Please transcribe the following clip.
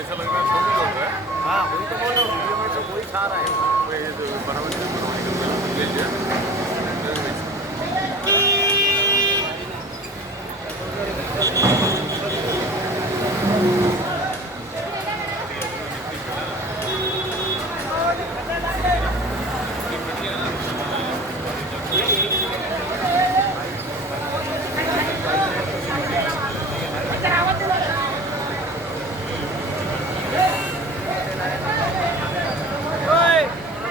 ऐसा लग रहा है सो भी बोल रहा है। हाँ वही तो बोल रहा हूँ, वीडियो में तो वही खा रहा है। बराबर बराबर